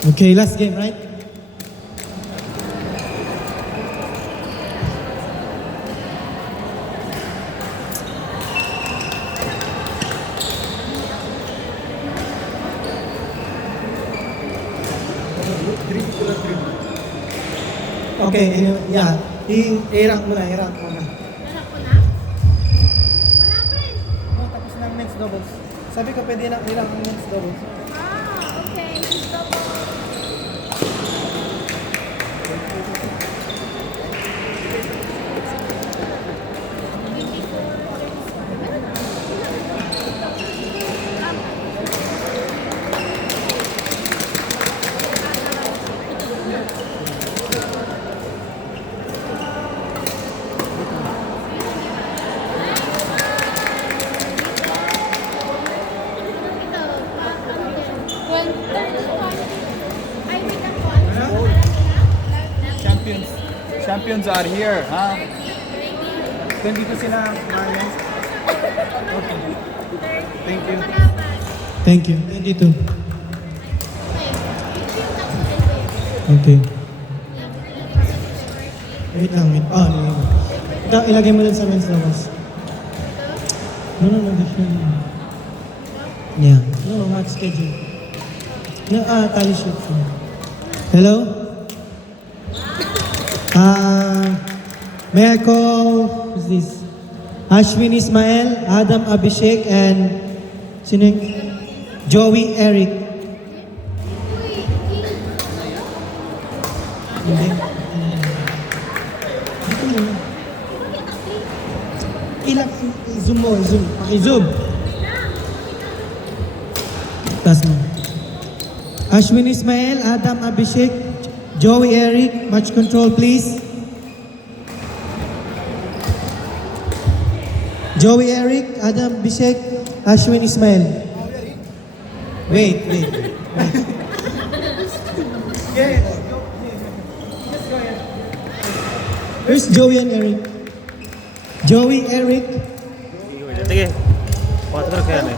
Okay, last game, right? Okay, anyway, yeah. I-rank mo na, i-rank mo na. Anak ko na? Wala pa eh. Oh, tapos na ang men's doubles. Sabi ko pwede na i-rank ang men's doubles. Ah, okay. Stop. Champions are here, huh? Nandito sila, Marians. Thank you. Thank you. 22. Okay. Wait lang, wait. Ah, no. Ito, ilagay mo dun sa men's doubles. No, this one. Yeah. No, not schedule. No, tally sheet. Hello? May I call, who's this? Ashwin Ismail, Adam Abhishek, and sino yung? Joey Eric. Hindi. Ilang, zoom mo, zoom. Paki-zoom. Taas mo. Ashwin Ismail, Adam Abhishek, Joey Eric, match control please. Joey Eric, Adam Abhishek, Ashwin Ismail. Wait. Where's Joey and Eric? Joey, Eric. Sige. Patro kaya na.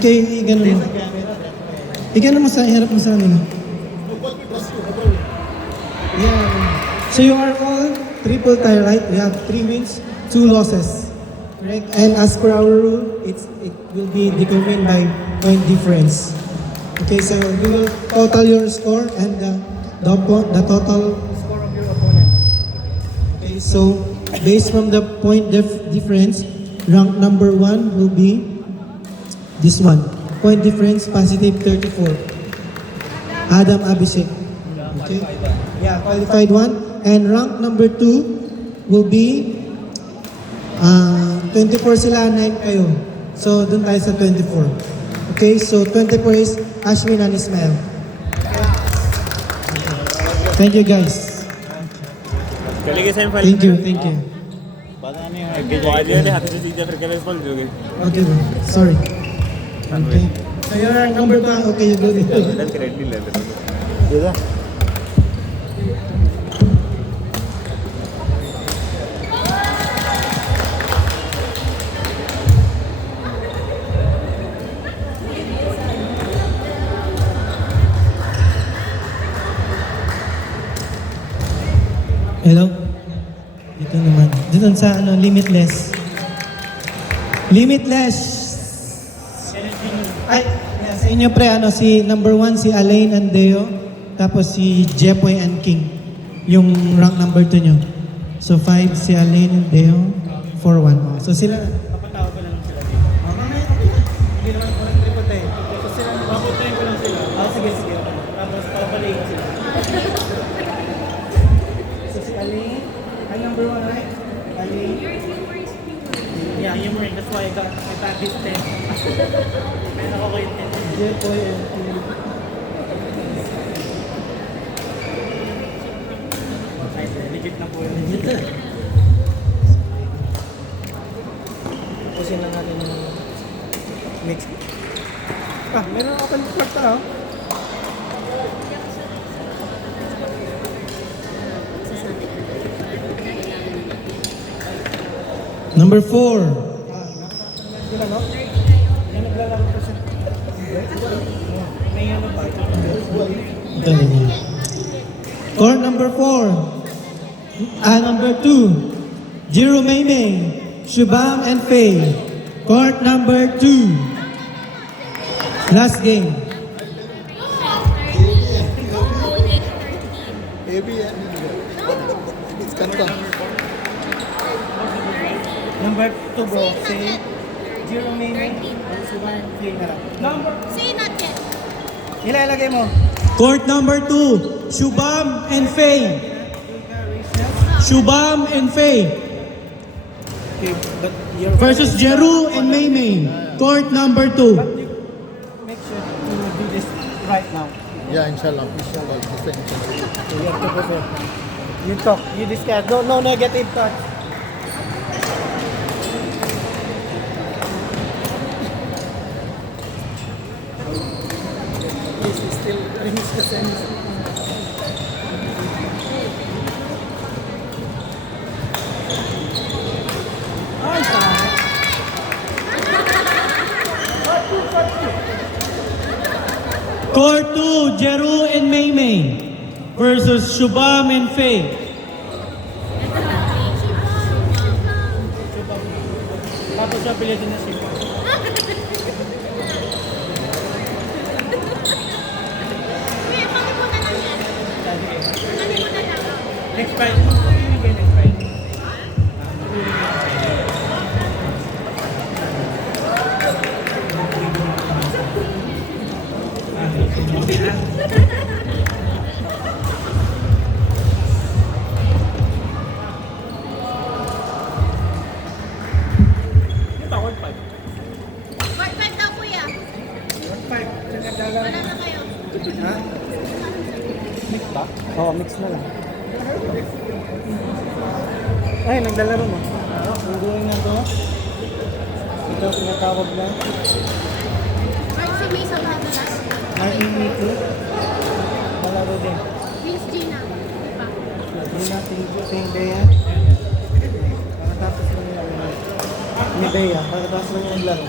Okay, ganun mo. Ganun mo sa harap mo sa kanila. Yeah. So you are all triple tie, right? We have 3 wins, 2 losses. Correct? And as per our rule, it will be determined by point difference. Okay, so we will total your score and the total score of your opponent. Okay, so based from the point difference, rank number 1 will be this one. Point difference, positive 34. Adam Abhishek. Okay? Yeah, qualified one. And rank number 2 will be 24 sila, 9 kayo. So, dun tayo sa 24. Okay, so 24 is Ashwin and Ismail. Thank you guys. Thank you. पता नहीं है कि आइडिया ने हाथ से सीधा फिर कैसे बोल दोगे Okay, bro. Sorry. Okay. So, your number 2. Okay, you go there. Level correctly level ये था Hello? Dito naman. Dito sa Limitless. Limitless! Ay, yeah, sa inyo pre, si number 1 si Alain and Deo, tapos si Jepoy and King, yung rank number 2 nyo. So 5 si Alain and Deo, 4-1. So sila, papatawag ko na lang sila. Mamaya, okay na. Hindi naman ko lang triple tayo. So sila, papuntahin ko lang sila. Sige. Tapos papalayin ko sila. So si Alain, ang number 1, right? Alain. Yeah, humor. That's why I got this 10. Kaya ako ko yung 10. Jepoy and King. Legit na po yun. Legit na. Tapusin na natin yung mix. Meron open plug pa Number 4. Sila, no? Yung naglalaro ko siya. May Galing. Court number 4. Number 2. Jiro Maymay, Shubham and Faye. Court number 2. Last game. Number 2 bro, say Jiro Maymay and Shubham and Faye na lang. Say not yet. Ilalagay mo. Court number 2, Shubham and Faye. Shubham and Faye. Versus Jeru and Maymay. Court number 2. Make sure to do this right now. Yeah, inshallah. Inshallah. You have to prepare. You talk. You discuss. No negative touch. This is still rings the sense. Ay, tama. Court 2, Jeru and Maymay versus Shubham and Faye. Tapos sa pilitin na siya. Kuya, pakipunan lang yan. Pakipunan lang. Next fight. Next fight. Part 5 daw, kuya. Wala na kayo. Ha? Mix ba? Oo, mix na lang. Ay, naglalaro mo. Nagduling na to. Ito, tinatawag na. Part si May sa mga dalas. RE2. Malaro din. Miss Gina. Pa. Hindi natin yung Bea. Para tapos na nila. Ni Bea, para tapos na nila naglaro.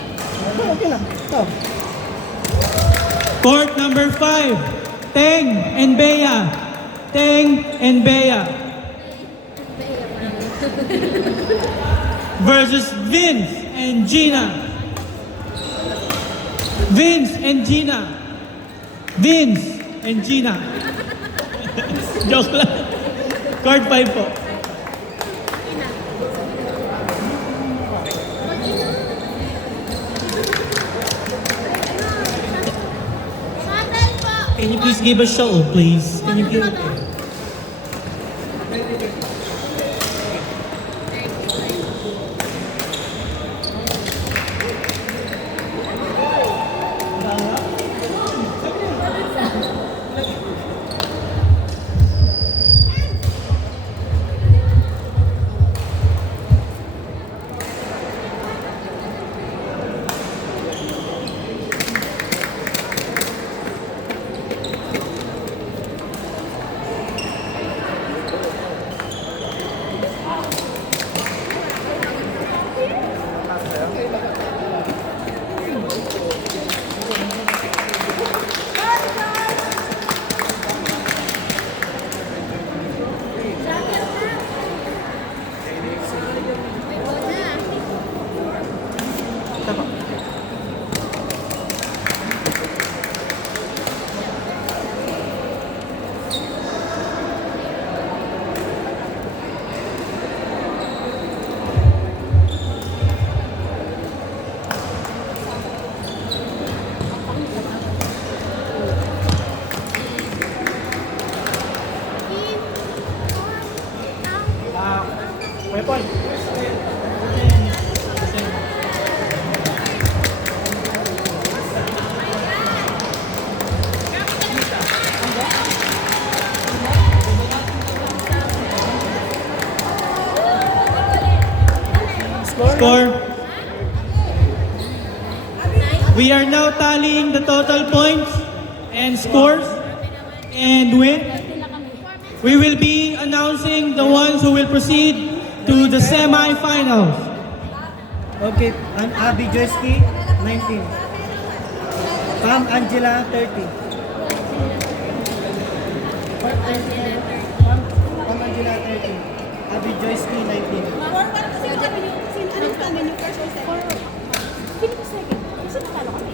Okay lang. Ito. Court number 5. Teng and Bea. Teng and Bea. Versus Vince and Gina. Vince and Gina. Vince and Gina. Joke lang. Court 5 po. Shuttle po. Can you please give a show, please? Can you give Weapon. Score. We are now tallying the total points and scores and win. We will be announcing the ones who will proceed to the semi-finals. Okay, Abby Joyski, 19. Pam Angela, 30. Ma'am Angela 13. Abby Joyce P 19. Anong kami yung first or second? Sino yung second? Sino nakalo kami?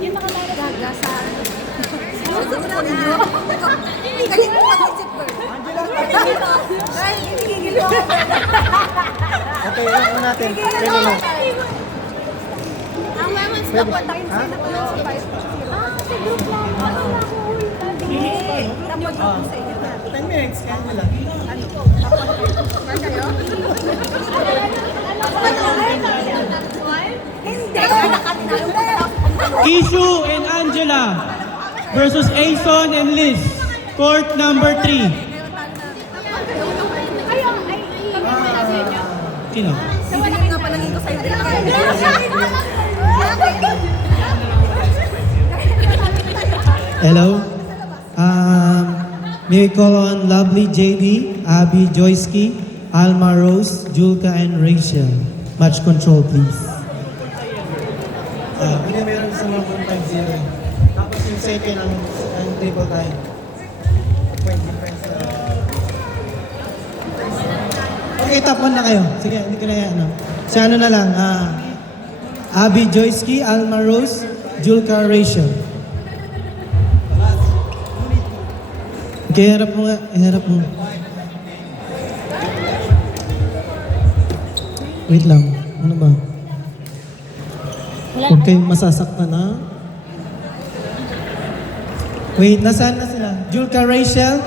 Yung nakatalo gaga sa ano? Sa vlog niyo? Galing mo mag-isip ko. Dahil hinigigil mo. Okay, ano natin? Pwede mo. Ang women's na po, tayo sa vice. Sa group lang. Ano na ako? Tapos ako sa inyo na. 10 minutes, kaya nila. Kishu and Angela versus Ason and Liz. Court number 3. Sino? Hello. May we call on Lovely JD, Abby Joyski, Alma Rose, Julka, and Rachel. Match control, please. Hindi meron sa mga 1.50. Tapos yung second ang triple time. Point difference. Okay, top 1 na kayo. Sige, hindi ko na yan. Si ano na lang. Abby Joyski, Alma Rose, Julka, Rachel. Okay, harap mo nga. Harap mo. Wait lang. Ano ba? Huwag kayong masasaktan, ha? Wait, nasaan na sila? Julka, Rachel,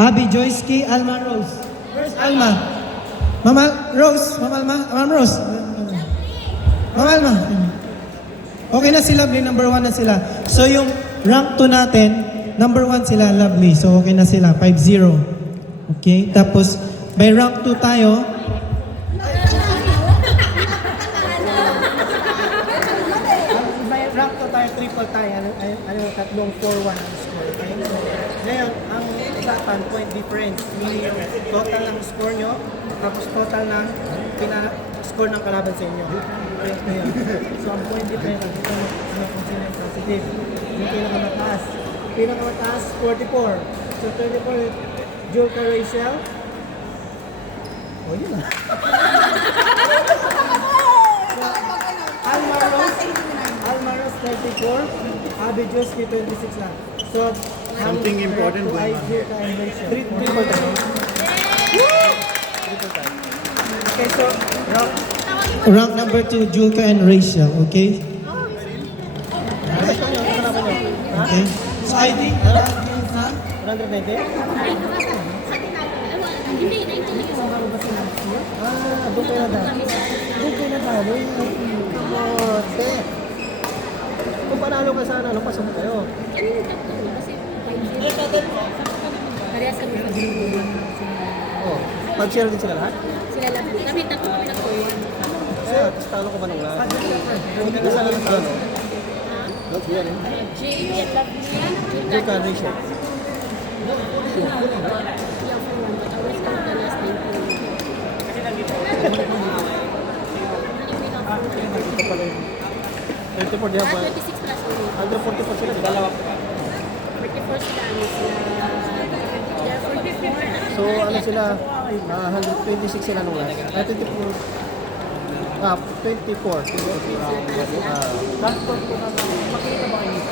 Abby Joyski, Alma Rose. Where's Alma? Mama Rose. Mama Alma. Mama Rose. Mama Alma. Okay na sila, number 1 na sila. So yung rank 2 natin, number 1 sila, Lovely. So, okay na sila. 5-0. Okay? Tapos, by rank 2 tayo. By rank 2 tayo, triple tayo. Ano, tatlong 4-1 ang score. Okay? So, ngayon, ang usapan, point difference. Meaning, yung total ng score nyo, tapos total ng score ng kalaban sa inyo. Ngayon. So, ang point difference, kung sino yung positive. Yung pinakamataas, 44. So, 34, Julka, Rachel. Oh, yun na. Alma Rose, 34. Abby Joyski, 26 lang. So, Something important going on. Julka and Rachel. Triple time. Triple time. Okay, so, round number 2, Julka and Rachel. Okay? Okay. So, ID? 190? Hindi, 19. Doon kayo na. Doon kayo na talo. Kamote. Kung panalo ka sana, pasok kayo. Kanina tatlo kasi 5-0. Parehas sa mga Oh, pag-share din sila lahat? sila lang. Kami tatlo kami na 4-1. Kaya, tapos talo ko ba ng lahat? Hindi ka sana ng talo. J.E. and Lovely. Julka, Rachel. Ito pala yun. 34 di ba? 26 plus 1. Under 44 sila. Dalawa. 44 sila ano sila. They're 44. So, ano sila? 126 sila nung last. 24. 24. Passport ko na lang. Makikita ba kayo?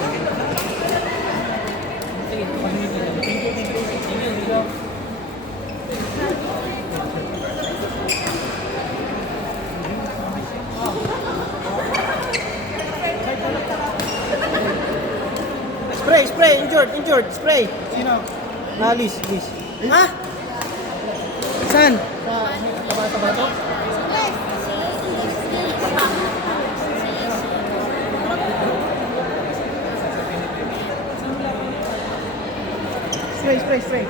Spray, injured, spray. Sino? Liz. Ha? Saan? Sa bato? Spray.